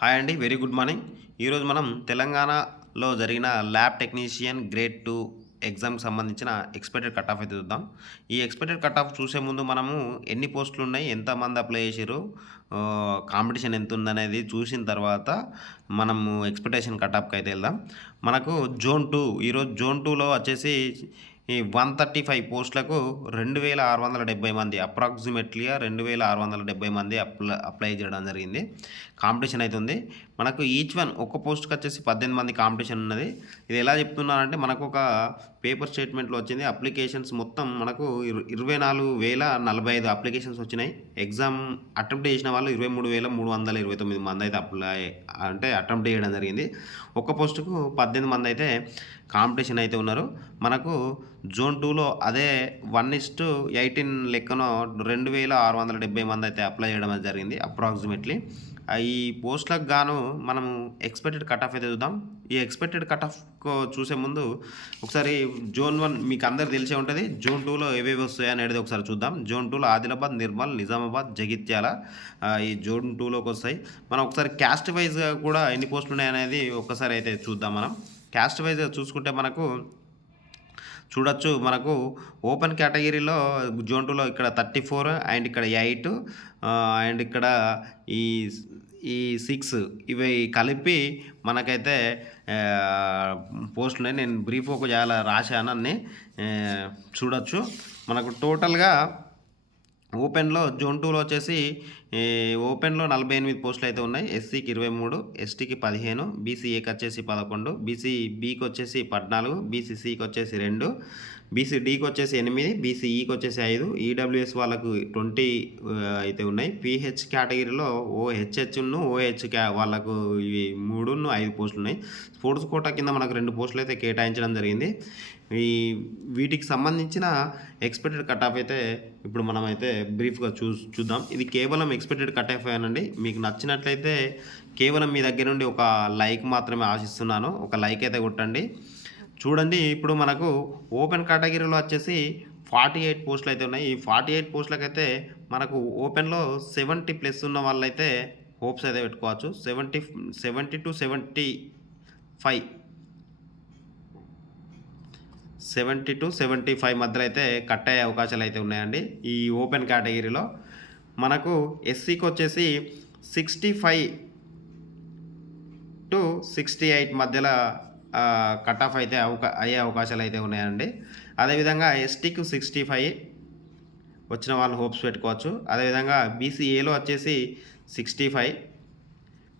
Hi అండి. Very good morning. ఈరోజు మనం తెలంగాణలో జరిగిన ల్యాబ్ టెక్నీషియన్ గ్రేడ్ 2 ఎగ్జామ్‌కి సంబంధించిన ఎక్స్‌పెక్టెడ్ కట్ ఆఫ్ అయితే చూద్దాం. ఈ ఎక్స్‌పెక్టెడ్ కట్ ఆఫ్ చూసే ముందు మనము ఎన్ని పోస్టులున్నాయి, ఎంతమంది అప్లై చేసిర్రు, కాంపిటీషన్ ఎంతుందనేది చూసిన తర్వాత మనము ఎక్స్‌పెక్టేషన్ కట్ ఆఫ్‌కి అయితే ఎళ్దాం. మనకు జోన్ 2 ఈరోజు జోన్ 2లో వచ్చేసి ఈ 135 పోస్టులకు 2670 మంది అప్రాక్సిమేట్‌లీగా 2670 మంది అప్లై చేయడం జరిగింది. కాంపిటీషన్ అయితే ఉంది. మనకు ఈచ్ వన్ ఒక్క పోస్ట్‌కి వచ్చేసి 18 మంది కాంపిటీషన్ ఉన్నది. ఇది ఎలా చెప్తున్నానంటే మనకు ఒక పేపర్ స్టేట్మెంట్‌లో వచ్చింది. అప్లికేషన్స్ మొత్తం మనకు 24,045 అప్లికేషన్స్ వచ్చినాయి. ఎగ్జామ్ అటెంప్ట్ చేసిన వాళ్ళు 23,329 మంది అయితే అటెంప్ట్ చేయడం జరిగింది. ఒక్క పోస్టుకు 18 మంది అయితే కాంపిటీషన్ అయితే ఉన్నారు. మనకు జోన్ 2లో అదే 1:18 లెక్కన 2670 మంది అయితే అప్లై చేయడం అయితే జరిగింది అప్రాక్సిమేట్‌లీ. ఈ పోస్టులకు గాను మనము ఎక్స్‌పెక్టెడ్ కట్ ఆఫ్ అయితే చూద్దాం. ఈ ఎక్స్‌పెక్టెడ్ కట్ ఆఫ్ చూసే ముందు ఒకసారి జోన్ 1 మీకు అందరికి తెలిసే ఉంటది. జోన్ 2లో ఏవేవి వస్తాయి అనేది ఒకసారి చూద్దాం. జోన్ 2లో ఆదిలాబాద్, నిర్మల్, నిజామాబాద్, జగిత్యాల ఈ జోన్ 2లోకి వస్తాయి. మనం ఒకసారి క్యాస్ట్ వైస్‌గా కూడా ఎన్ని పోస్టులు ఉన్నాయనేది ఒక్కసారి అయితే చూద్దాం మనం. క్యాస్ట్ వైస్‌గా చూసుకుంటే మనకు చూడొచ్చు. మనకు ఓపెన్ కేటగిరీలో జోన్ 2లో ఇక్కడ 34 అండ్ ఇక్కడ 8 అండ్ ఇక్కడ ఈ ఈ 6 ఇవి కలిపి మనకైతే పోస్టులున్నాయి. నేను బ్రీఫ్ ఒక చాలా రాశాను అన్నీ చూడొచ్చు. మనకు టోటల్‌గా ఓపెన్‌లో జోన్ 2లో వచ్చేసి ఓపెన్‌లో 48 పోస్టులు అయితే ఉన్నాయి. ఎస్సీకి 23, ఎస్టీకి 15, బీసీఏకి వచ్చేసి 11, బీసీ బీకి వచ్చేసి 14, బీసీ సికి వచ్చేసి 2, బీసీ డీకి వచ్చేసి 8, బీసీ ఈకి వచ్చేసి 5, ఈడబ్ల్యూఎస్ వాళ్ళకు 20 అయితే ఉన్నాయి. పీహెచ్ కేటగిరీలో హెచ్‌హెచ్‌ను, ఓహెచ్ వాళ్ళకు ఇవి 3, 5 పోస్టులు ఉన్నాయి. స్పోర్ట్స్ కోటా కింద మనకు 2 పోస్టులు అయితే కేటాయించడం జరిగింది. వీటికి సంబంధించిన ఎక్స్‌పెక్టెడ్ కట్ ఆఫ్ అయితే ఇప్పుడు మనమైతే బ్రీఫ్‌గా చూద్దాం. ఇది కేవలం ఎక్స్‌పెక్టెడ్ కట్ ఆఫ్ అండి. మీకు నచ్చినట్లయితే కేవలం మీ దగ్గర నుండి ఒక లైక్ మాత్రమే ఆశిస్తున్నాను. ఒక లైక్ అయితే కొట్టండి. చూడండి, ఇప్పుడు మనకు ఓపెన్ కేటగిరీలో వచ్చేసి 48 పోస్టులు అయితే ఉన్నాయి. ఈ 48 పోస్టులకైతే మనకు ఓపెన్‌లో 70+ ఉన్న వాళ్ళైతే హోప్స్ అయితే పెట్టుకోవచ్చు. 70-75 మధ్యలో అయితే కట్ అయ్యే అవకాశాలు అయితే ఉన్నాయండి ఈ ఓపెన్ కేటగిరీలో. మనకు ఎస్సీకి వచ్చేసి 65-68 మధ్యలో కట్ ఆఫ్ అయితే అయ్యే అవకాశాలు అయితే ఉన్నాయండి. అదేవిధంగా ఎస్టీకి 65 వచ్చిన వాళ్ళు హోప్స్ పెట్టుకోవచ్చు. అదేవిధంగా బీసీఏలో వచ్చేసి 65,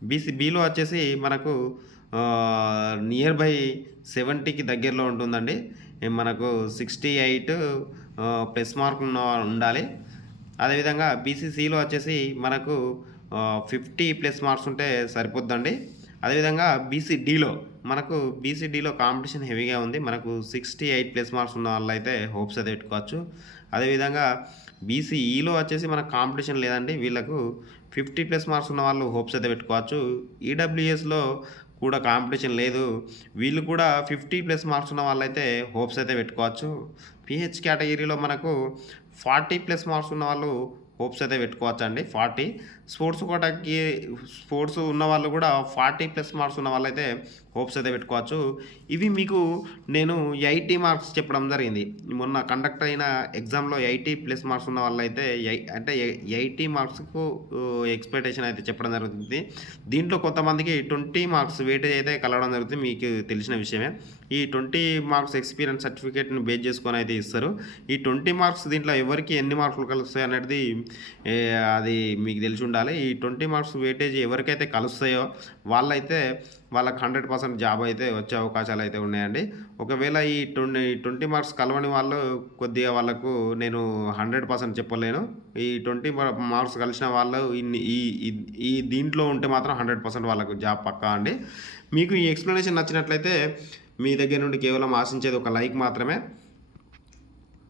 బీసీ బీలో వచ్చేసి మనకు నియర్ బై 70కి దగ్గరలో ఉంటుందండి. మనకు 68 ప్లస్ మార్క్ ఉండాలి. అదేవిధంగా బీసీసీలో వచ్చేసి మనకు 50+ మార్క్స్ ఉంటే సరిపోద్దండి. అదేవిధంగా బీసీడీలో కాంపిటీషన్ హెవీగా ఉంది. మనకు 68+ మార్క్స్ ఉన్న వాళ్ళైతే హోప్స్ అయితే పెట్టుకోవచ్చు. అదేవిధంగా బీసీఈలో వచ్చేసి మనకు కాంపిటీషన్ లేదండి. వీళ్ళకు 50+ మార్క్స్ ఉన్న వాళ్ళు హోప్స్ అయితే పెట్టుకోవచ్చు. ఈడబ్ల్యూఎస్‌లో కూడా కాంపిటీషన్ లేదు. వీళ్ళు కూడా 50+ మార్క్స్ ఉన్న వాళ్ళైతే హోప్స్ అయితే పెట్టుకోవచ్చు. పీహెచ్ కేటగిరీలో మనకు 40+ మార్క్స్ ఉన్న వాళ్ళు హోప్స్ అయితే పెట్టుకోవచ్చండి. 40 స్పోర్ట్స్ ఉన్నవాళ్ళు కూడా 40+ మార్క్స్ ఉన్న వాళ్ళైతే హోప్స్ అయితే పెట్టుకోవచ్చు. ఇవి మీకు నేను 80 మార్క్స్ చెప్పడం జరిగింది. మొన్న కండక్ట్ అయిన ఎగ్జామ్‌లో 80+ మార్క్స్ ఉన్న వాళ్ళైతే 80 మార్క్స్‌కు ఎక్స్‌పెక్టేషన్ అయితే చెప్పడం జరుగుతుంది. దీంట్లో కొంతమందికి 20 మార్క్స్ వెయిటేజ్ అయితే కలవడం జరుగుతుంది. మీకు తెలిసిన విషయమే. ఈ 20 మార్క్స్ ఎక్స్‌పీరియన్స్ సర్టిఫికేట్‌ని బేస్ చేసుకొని అయితే ఇస్తారు. ఈ 20 మార్క్స్ దీంట్లో ఎవరికి ఎన్ని మార్కులు కలుస్తాయి అనేది అది మీకు తెలిసి ఉండాలి. ఈ 20 మార్క్స్ వెయిటేజ్ ఎవరికైతే కలుస్తాయో వాళ్ళకి 100% జాబ్ అయితే వచ్చే అవకాశాలు అయితే ఉన్నాయండి. ఒకవేళ ఈ 20 మార్క్స్ కలవని వాళ్ళు కొద్దిగా వాళ్ళకు నేను 100% చెప్పలేను. ఈ 20 మార్క్స్ కలిసిన వాళ్ళు ఈ దీంట్లో ఉంటే మాత్రం 100% వాళ్ళకు జాబ్ పక్కా అండి. మీకు ఈ ఎక్స్‌ప్లనేషన్ నచ్చినట్లయితే మీ దగ్గర నుండి కేవలం ఆశించేది ఒక లైక్ మాత్రమే.